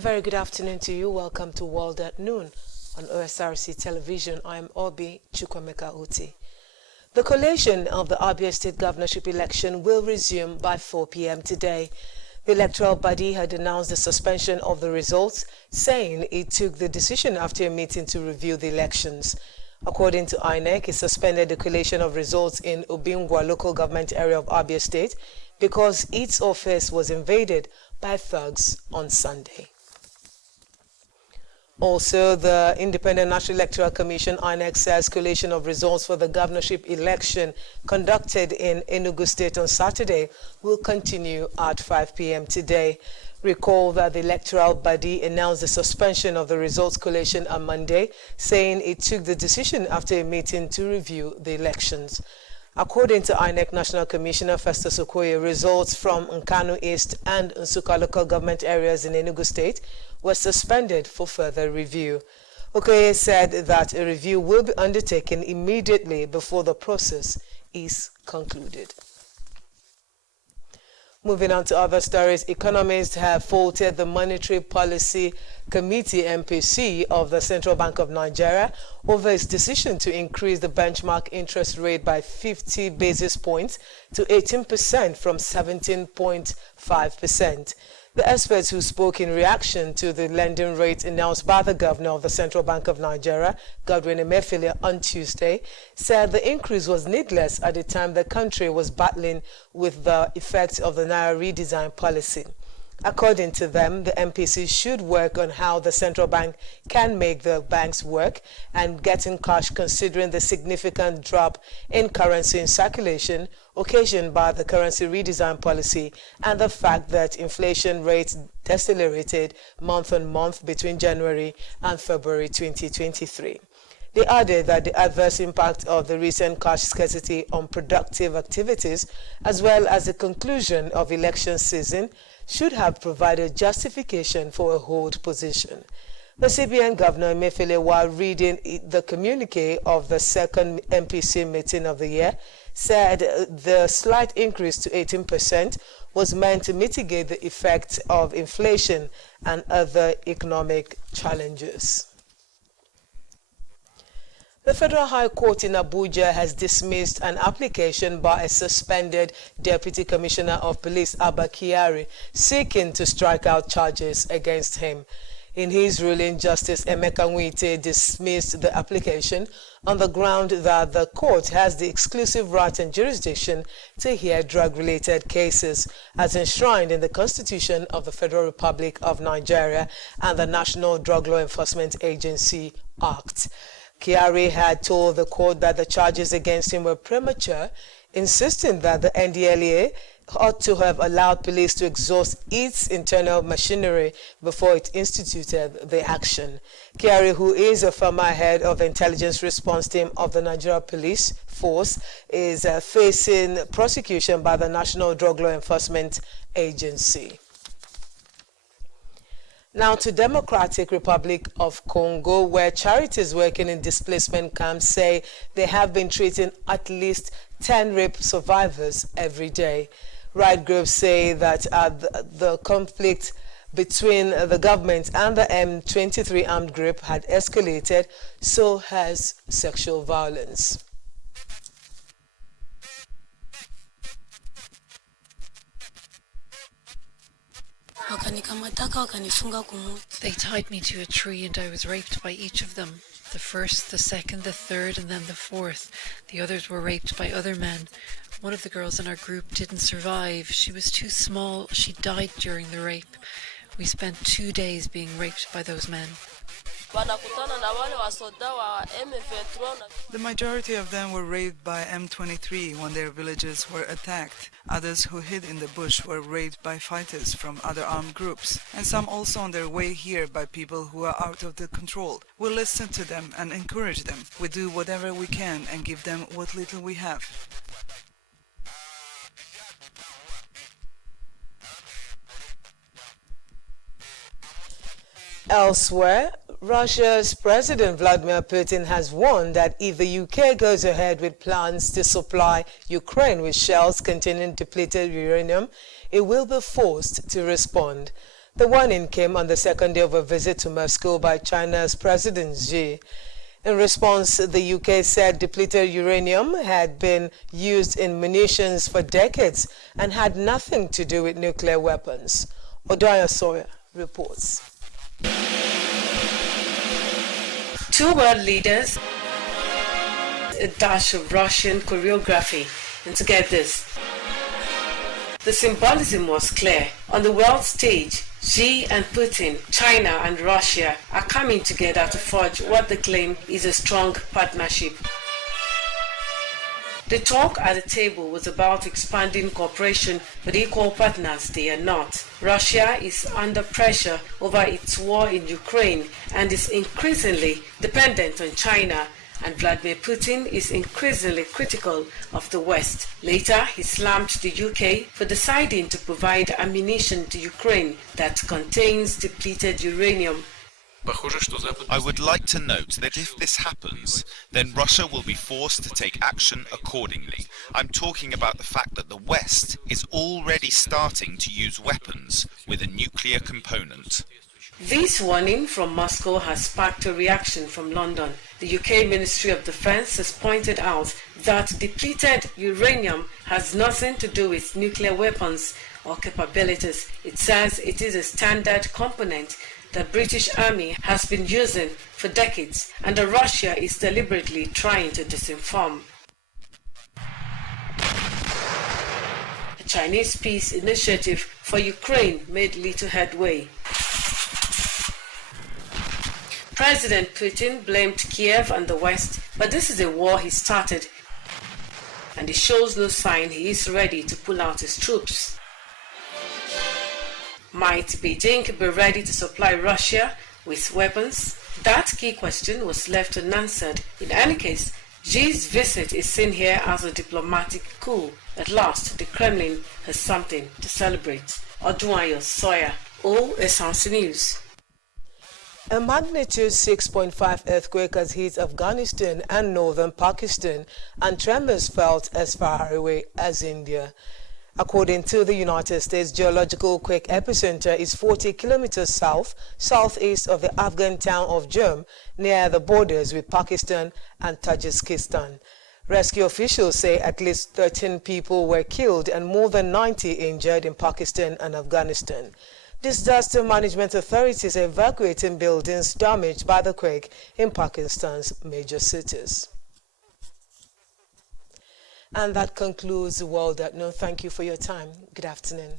A very good afternoon to you. Welcome to World at Noon on Osrc television. I am Obi Chukwemeka Uti. The collation of the Abia State governorship election will resume by 4 p.m. today. The electoral body had announced the suspension of the results, saying it took the decision after a meeting to review the elections. According to INEC, it suspended the collation of results in Obingwa local government area of Abia State because its office was invaded by thugs on Sunday. Also, the Independent National Electoral Commission, INEC, says collation of results for the governorship election conducted in Enugu State on Saturday will continue at 5 p.m. today. Recall that the electoral body announced the suspension of the results collation on Monday, saying it took the decision after a meeting to review the elections. According to INEC National Commissioner Festus Okoye, results from Nkanu East and Nsukka local government areas in Enugu State were suspended for further review. Okoye said that a review will be undertaken immediately before the process is concluded. Moving on to other stories, economists have faulted the Monetary Policy Committee MPC of the Central Bank of Nigeria over its decision to increase the benchmark interest rate by 50 basis points to 18% from 17.5%. The experts who spoke in reaction to the lending rate announced by the governor of the Central Bank of Nigeria, Godwin Emefiele, on Tuesday, said the increase was needless at the time the country was battling with the effects of the Naira redesign policy. According to them, the MPC should work on how the central bank can make the banks work and get in cash, considering the significant drop in currency in circulation occasioned by the currency redesign policy and the fact that inflation rates decelerated month on month between January and February 2023. They added that the adverse impact of the recent cash scarcity on productive activities, as well as the conclusion of election season, should have provided justification for a hold position. The CBN Governor Emefiele, while reading the communique of the second MPC meeting of the year, said the slight increase to 18% was meant to mitigate the effects of inflation and other economic challenges. The Federal High Court in Abuja has dismissed an application by a suspended Deputy Commissioner of Police, Abba Kyari, seeking to strike out charges against him. In his ruling, Justice Emeka Nwite dismissed the application on the ground that the court has the exclusive right and jurisdiction to hear drug-related cases, as enshrined in the Constitution of the Federal Republic of Nigeria and the National Drug Law Enforcement Agency Act. Kyari had told the court that the charges against him were premature, insisting that the NDLEA ought to have allowed police to exhaust its internal machinery before it instituted the action. Kyari, who is a former head of the intelligence response team of the Nigeria Police Force, is facing prosecution by the National Drug Law Enforcement Agency. Now to Democratic Republic of Congo, where charities working in displacement camps say they have been treating at least 10 rape survivors every day. Right groups say that the conflict between the government and the M23 armed group had escalated, so has sexual violence. They tied me to a tree and I was raped by each of them. The first, the second, the third, and then the fourth. The others were raped by other men. One of the girls in our group didn't survive. She was too small. She died during the rape. We spent 2 days being raped by those men. The majority of them were raped by M23 when their villages were attacked. Others who hid in the bush were raped by fighters from other armed groups, and some also on their way here by people who are out of the control. We listen to them and encourage them. We do whatever we can and give them what little we have. Elsewhere, Russia's President Vladimir Putin has warned that if the UK goes ahead with plans to supply Ukraine with shells containing depleted uranium, it will be forced to respond. The warning came on the second day of a visit to Moscow by China's President Xi. In response, the UK said depleted uranium had been used in munitions for decades and had nothing to do with nuclear weapons. Osrc reports. Two world leaders, a dash of Russian choreography, and to get this, the symbolism was clear. On the world stage, Xi and Putin, China and Russia are coming together to forge what they claim is a strong partnership. The talk at the table was about expanding cooperation with equal partners they are not. Russia is under pressure over its war in Ukraine and is increasingly dependent on China, and Vladimir Putin is increasingly critical of the West. Later, he slammed the UK for deciding to provide ammunition to Ukraine that contains depleted uranium. I would like to note that if this happens, then Russia will be forced to take action accordingly. I'm talking about the fact that the West is already starting to use weapons with a nuclear component. This warning from Moscow has sparked a reaction from London. The UK Ministry of Defence has pointed out that depleted uranium has nothing to do with nuclear weapons or capabilities. It says it is a standard component the British Army has been using for decades and that Russia is deliberately trying to disinform. A Chinese peace initiative for Ukraine made little headway. President Putin blamed Kiev and the West, but this is a war he started, and he shows no sign he is ready to pull out his troops. Might Beijing be ready to supply Russia with weapons? That key question was left unanswered. In any case, Xi's visit is seen here as a diplomatic coup. At last, the Kremlin has something to celebrate. Osrc, Osrc News. A magnitude 6.5 earthquake has hit Afghanistan and northern Pakistan, and tremors felt as far away as India. According to the United States Geological Quake Epicenter is 40 kilometers southeast of the Afghan town of Jurm, near the borders with Pakistan and Tajikistan. Rescue officials say at least 13 people were killed and more than 90 injured in Pakistan and Afghanistan. Disaster management authorities are evacuating buildings damaged by the quake in Pakistan's major cities. And that concludes the World at Noon. Thank you for your time. Good afternoon.